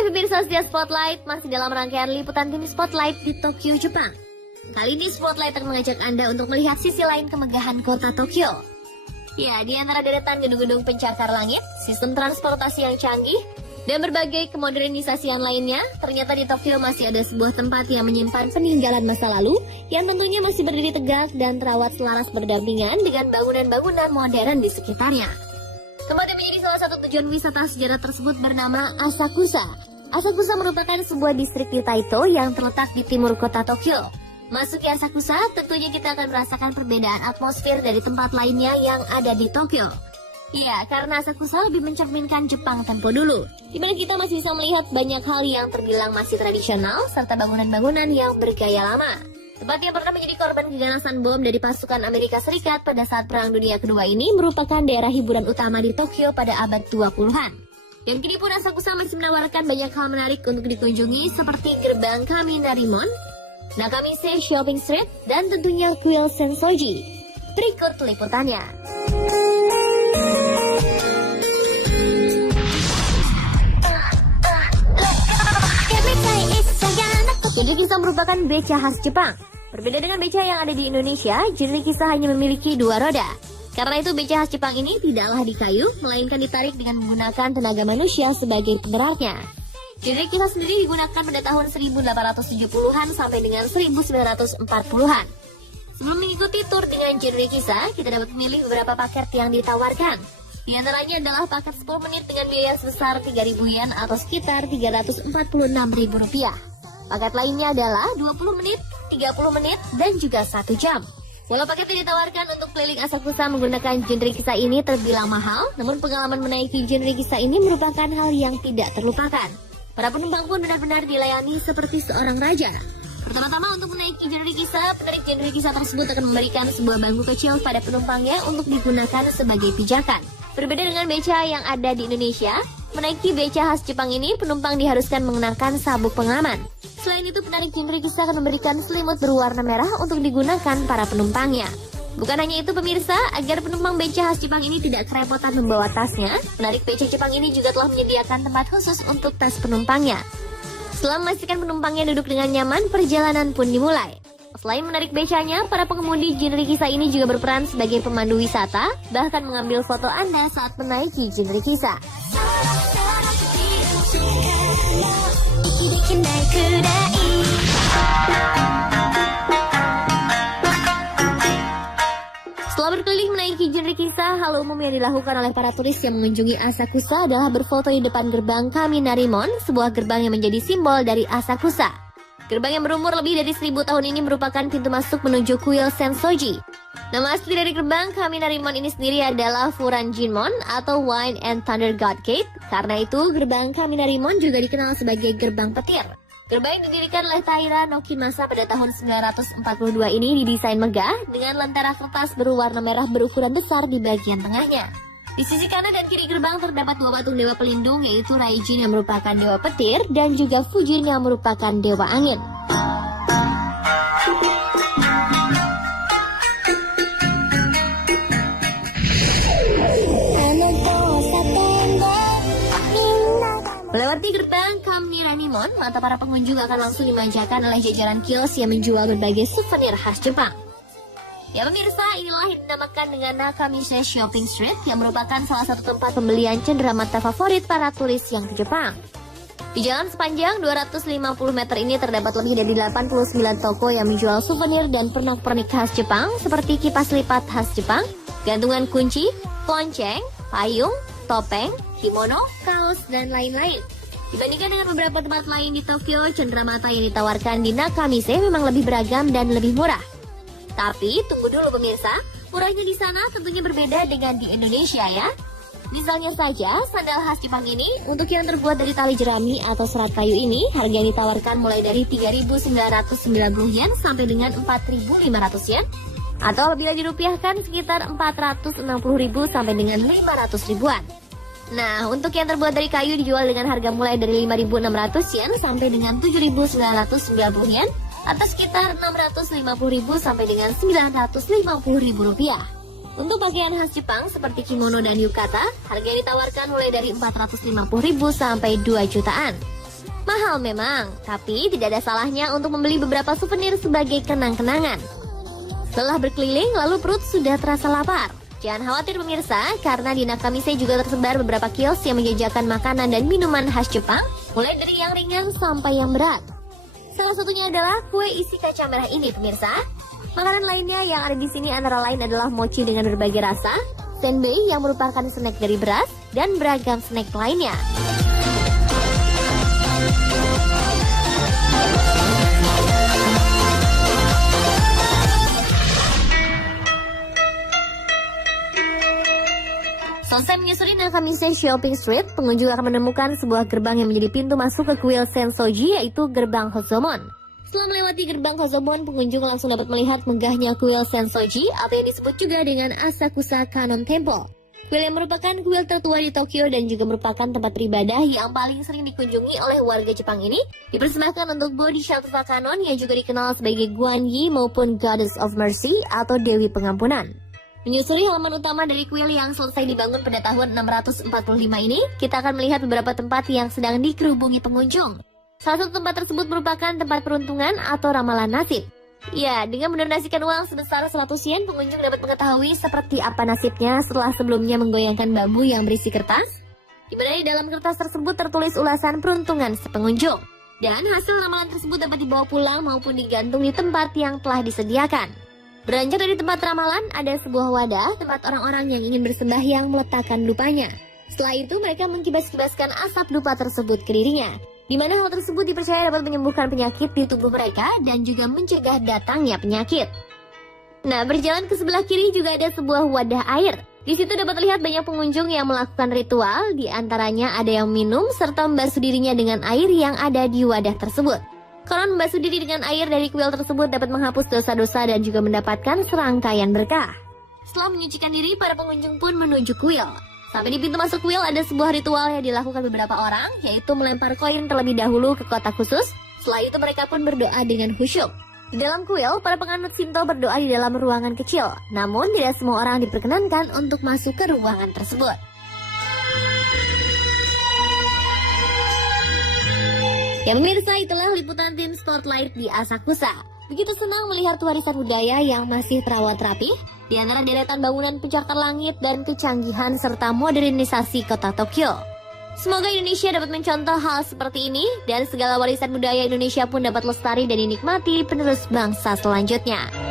Hai pemirsa setia Spotlight, masih dalam rangkaian liputan tim Spotlight di Tokyo, Jepang. Kali ini Spotlight akan mengajak Anda untuk melihat sisi lain kemegahan kota Tokyo. Ya, di antara deretan gedung-gedung pencakar langit, sistem transportasi yang canggih, dan berbagai kemodernisasian lainnya, ternyata di Tokyo masih ada sebuah tempat yang menyimpan peninggalan masa lalu yang tentunya masih berdiri tegak dan terawat selaras berdampingan dengan bangunan-bangunan modern di sekitarnya. Tempat yang menjadi salah satu tujuan wisata sejarah tersebut bernama Asakusa. Asakusa merupakan sebuah distrik di Taito yang terletak di timur kota Tokyo. Masuki Asakusa, tentunya kita akan merasakan perbedaan atmosfer dari tempat lainnya yang ada di Tokyo. Ya, karena Asakusa lebih mencerminkan Jepang tempo dulu, di mana kita masih bisa melihat banyak hal yang terbilang masih tradisional, serta bangunan-bangunan yang bergaya lama. Tempat yang pernah menjadi korban keganasan bom dari pasukan Amerika Serikat pada saat Perang Dunia Kedua ini merupakan daerah hiburan utama di Tokyo pada abad 20-an. Dan kini pun Asakusa masih menawarkan banyak hal menarik untuk dikunjungi seperti gerbang Kaminarimon, Nakamise Shopping Street, dan tentunya kuil Sensoji. Berikut liputannya. Genre kisah merupakan beca khas Jepang. Berbeda dengan beca yang ada di Indonesia, genre kisah hanya memiliki dua roda. Karena itu beca khas Jepang ini tidaklah di kayu, melainkan ditarik dengan menggunakan tenaga manusia sebagai penggeraknya. Genre kisah sendiri digunakan pada tahun 1870-an sampai dengan 1940-an. Sebelum mengikuti tur dengan genre kisah, kita dapat memilih beberapa paket yang ditawarkan. Di antaranya adalah paket 10 menit dengan biaya sebesar 3.000 yen atau sekitar Rp346.000. Paket lainnya adalah 20 menit, 30 menit, dan juga 1 jam. Walau paket yang ditawarkan untuk keliling Asakusa menggunakan genre kisah ini terbilang mahal, namun pengalaman menaiki genre kisah ini merupakan hal yang tidak terlupakan. Para penumpang pun benar-benar dilayani seperti seorang raja. Pertama-tama untuk menaiki genre kisah, penarik genre kisah tersebut akan memberikan sebuah bangku kecil pada penumpangnya untuk digunakan sebagai pijakan. Berbeda dengan beca yang ada di Indonesia, menaiki beca khas Jepang ini penumpang diharuskan mengenakan sabuk pengaman. Selain itu, penarik genre kisah akan memberikan selimut berwarna merah untuk digunakan para penumpangnya. Bukan hanya itu pemirsa, agar penumpang beca khas Jepang ini tidak kerepotan membawa tasnya, penarik beca Jepang ini juga telah menyediakan tempat khusus untuk tas penumpangnya. Setelah memastikan penumpangnya duduk dengan nyaman, perjalanan pun dimulai. Selain menarik becanya, para pengemudi genre kisah ini juga berperan sebagai pemandu wisata, bahkan mengambil foto Anda saat menaiki genre kisah. Setelah berkeliling menaiki genre kisah, hal umum yang dilakukan oleh para turis yang mengunjungi Asakusa adalah berfoto di depan gerbang Kaminarimon, sebuah gerbang yang menjadi simbol dari Asakusa. Gerbang yang berumur lebih dari 1000 tahun ini merupakan pintu masuk menuju kuil Sensoji. Nama asli dari gerbang Kaminarimon ini sendiri adalah Furanjinmon atau Wine and Thunder God Gate. Karena itu, gerbang Kaminarimon juga dikenal sebagai gerbang petir. Gerbang yang didirikan oleh Taira no Kinmasa pada tahun 942 ini didesain megah dengan lentera kertas berwarna merah berukuran besar di bagian tengahnya. Di sisi kanan dan kiri gerbang terdapat dua patung dewa pelindung, yaitu Raijin yang merupakan dewa petir dan juga Fujin yang merupakan dewa angin. Melewati gerbang Kaminarimon, mata para pengunjung akan langsung dimanjakan oleh jajaran kios yang menjual berbagai souvenir khas Jepang. Ya pemirsa, inilah yang dinamakan dengan Nakamise Shopping Street yang merupakan salah satu tempat pembelian cenderamata favorit para turis yang ke Jepang. Di jalan sepanjang 250 meter ini terdapat lebih dari 89 toko yang menjual souvenir dan pernak-pernik khas Jepang seperti kipas lipat khas Jepang, gantungan kunci, lonceng, payung, topeng, kimono, kaos, dan lain-lain. Dibandingkan dengan beberapa tempat lain di Tokyo, cenderamata yang ditawarkan di Nakamise memang lebih beragam dan lebih murah. Tapi tunggu dulu pemirsa, murahnya di sana tentunya berbeda dengan di Indonesia ya. Misalnya saja, sandal khas Jepang ini untuk yang terbuat dari tali jerami atau serat kayu ini, harga yang ditawarkan mulai dari 3.990 yen sampai dengan 4.500 yen. Atau apabila dirupiahkan sekitar 460.000 sampai dengan 500 ribuan. Nah, untuk yang terbuat dari kayu dijual dengan harga mulai dari 5.600 yen sampai dengan 7.990 yen. Atau sekitar 650.000 sampai dengan 950.000 rupiah. Untuk pakaian khas Jepang seperti kimono dan yukata, harga yang ditawarkan mulai dari 450.000 sampai 2 jutaan. Mahal memang, tapi tidak ada salahnya untuk membeli beberapa souvenir sebagai kenang-kenangan. Setelah berkeliling, lalu perut sudah terasa lapar. Jangan khawatir pemirsa, karena di Nakamisei juga tersebar beberapa kios yang menjajakan makanan dan minuman khas Jepang, mulai dari yang ringan sampai yang berat. Salah satunya adalah kue isi kacang merah ini pemirsa. Makanan lainnya yang ada di sini antara lain adalah mochi dengan berbagai rasa, senbei yang merupakan snack dari beras, dan beragam snack lainnya. Selesai menyusuri Nakamisei Shopping Street, pengunjung akan menemukan sebuah gerbang yang menjadi pintu masuk ke kuil Sensoji, yaitu Gerbang Hozomon. Setelah melewati Gerbang Hozomon, pengunjung langsung dapat melihat megahnya kuil Sensoji, atau yang disebut juga dengan Asakusa Kannon Temple. Kuil yang merupakan kuil tertua di Tokyo dan juga merupakan tempat beribadah yang paling sering dikunjungi oleh warga Jepang ini, dipersembahkan untuk Bodhisattva Kannon yang juga dikenal sebagai Guan Yi maupun Goddess of Mercy atau Dewi Pengampunan. Menyusuri halaman utama dari kuil yang selesai dibangun pada tahun 645 ini, kita akan melihat beberapa tempat yang sedang dikerubungi pengunjung. Salah satu tempat tersebut merupakan tempat peruntungan atau ramalan nasib. Ya, dengan mendonasikan uang sebesar 100 yen, pengunjung dapat mengetahui seperti apa nasibnya setelah sebelumnya menggoyangkan bambu yang berisi kertas, di mana di dalam kertas tersebut tertulis ulasan peruntungan sepengunjung. Dan hasil ramalan tersebut dapat dibawa pulang maupun digantung di tempat yang telah disediakan. Beranjak dari tempat ramalan, ada sebuah wadah tempat orang-orang yang ingin bersembahyang meletakkan dupanya. Setelah itu, mereka mengkibas-kibaskan asap dupa tersebut ke dirinya, di mana hal tersebut dipercaya dapat menyembuhkan penyakit di tubuh mereka dan juga mencegah datangnya penyakit. Nah, berjalan ke sebelah kiri juga ada sebuah wadah air. Di situ dapat terlihat banyak pengunjung yang melakukan ritual, di antaranya ada yang minum serta membasuh dirinya dengan air yang ada di wadah tersebut. Konon membasuh diri dengan air dari kuil tersebut dapat menghapus dosa-dosa dan juga mendapatkan serangkaian berkah. Setelah menyucikan diri, para pengunjung pun menuju kuil. Sampai di pintu masuk kuil ada sebuah ritual yang dilakukan beberapa orang, yaitu melempar koin terlebih dahulu ke kotak khusus. Setelah itu mereka pun berdoa dengan khusyuk. Di dalam kuil, para penganut Shinto berdoa di dalam ruangan kecil. Namun tidak semua orang diperkenankan untuk masuk ke ruangan tersebut. Ya pemirsa, itulah liputan tim Spotlight di Asakusa. Begitu senang melihat warisan budaya yang masih terawat rapi, di antara deretan bangunan pencakar langit dan kecanggihan serta modernisasi kota Tokyo. Semoga Indonesia dapat mencontoh hal seperti ini, dan segala warisan budaya Indonesia pun dapat lestari dan dinikmati penerus bangsa selanjutnya.